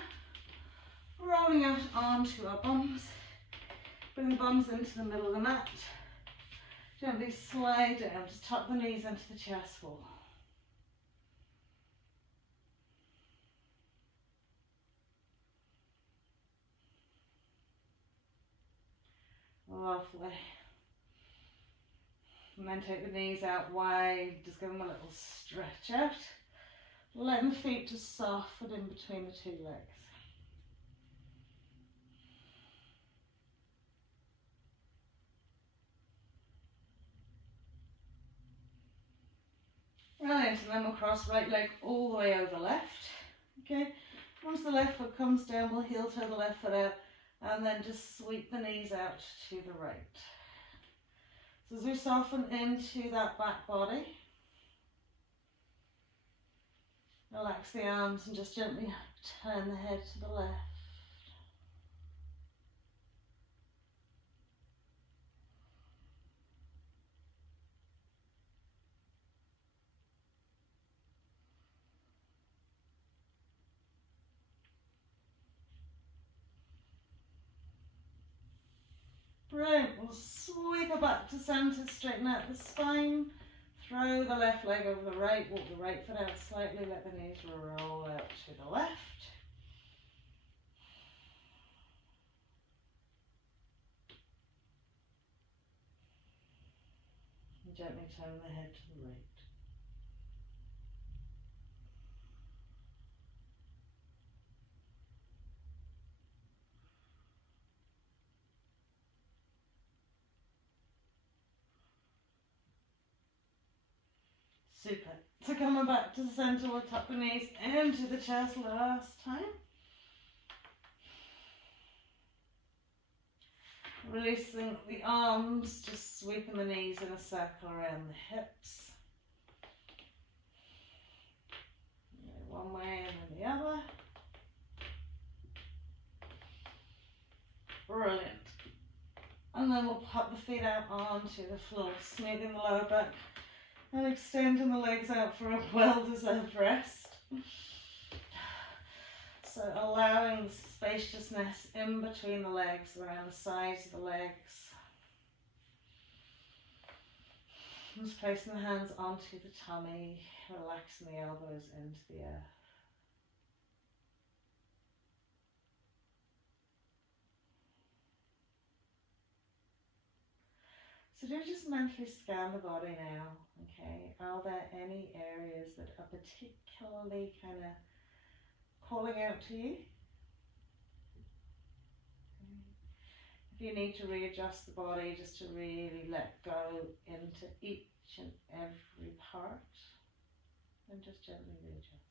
rolling out onto our bums. Bring the bums into the middle of the mat. Gently slide down, just tuck the knees into the chest wall. Lovely. And then take the knees out wide, just give them a little stretch out. Letting the feet just soften in between the two legs. Right, and then we'll cross right leg all the way over left. Okay, once the left foot comes down, we'll heel toe the left foot out and then just sweep the knees out to the right. So as we soften into that back body, Relax the arms and just gently turn the head to the left. Brilliant. We'll sweep it back to centre, straighten out the spine. Throw the left leg over the right, walk the right foot out slightly, let the knees roll out to the left. And gently turn the head to the right. Super. So coming back to the centre, we'll tuck the knees into the chest last time. Releasing the arms, just sweeping the knees in a circle around the hips. One way and then the other. Brilliant. And then we'll pop the feet out onto the floor, smoothing the lower back and extending the legs out for a well-deserved rest. So allowing spaciousness in between the legs, around the sides of the legs. Just placing the hands onto the tummy, relaxing the elbows into the earth. So do just mentally scan the body now, okay? Are there any areas that are particularly kind of calling out to you? If you need to readjust the body just to really let go into each and every part, then just gently readjust.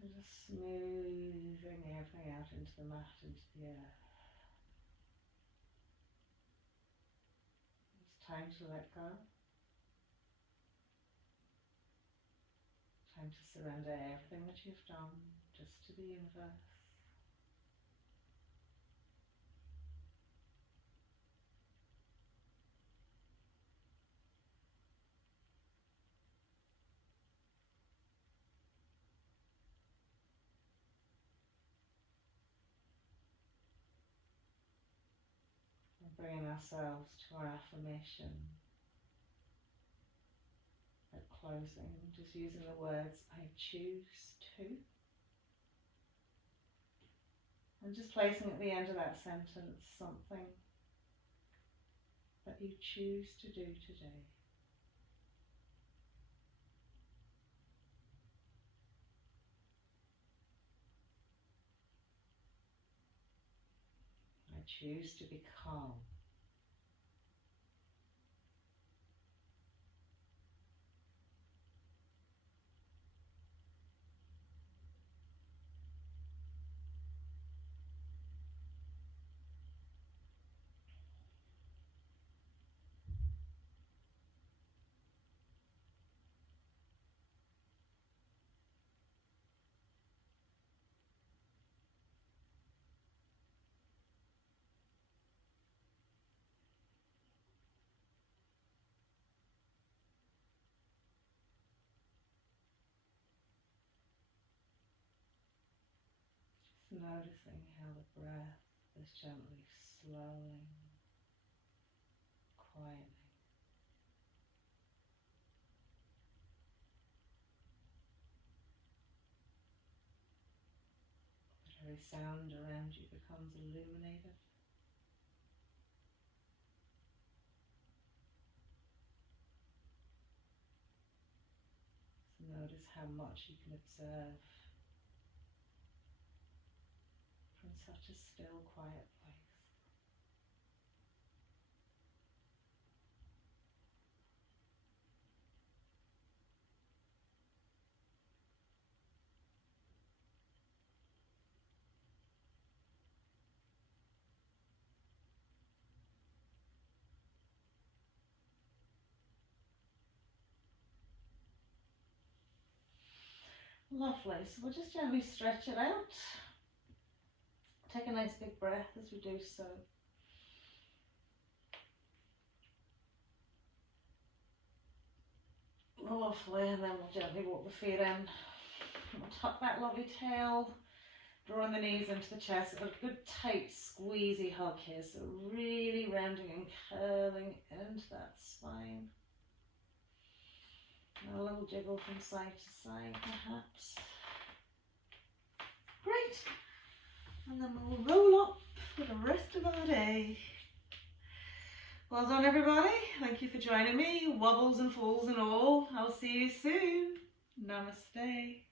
So just smoothing everything out into the mat, into the earth. It's time to let go. Time to surrender everything that you've done just to the universe. And bringing ourselves to our affirmation at closing, just using the words, I choose to. And just placing at the end of that sentence something that you choose to do today. I choose to be calm. Just noticing how the breath is gently slowing, quietening. Every sound around you becomes illuminated. So notice how much you can observe from such a still, quiet place. Lovely. So we'll just gently stretch it out. Take a nice big breath as we do so. Lovely, and then we'll gently walk the feet in. We'll tuck that lovely tail, drawing the knees into the chest. A good tight squeezy hug here, so really rounding and curling into that spine. And a little jiggle from side to side perhaps. Great, and then we'll roll up for the rest of our day. Well done everybody, thank you for joining me, wobbles and falls and all. I'll see you soon. Namaste.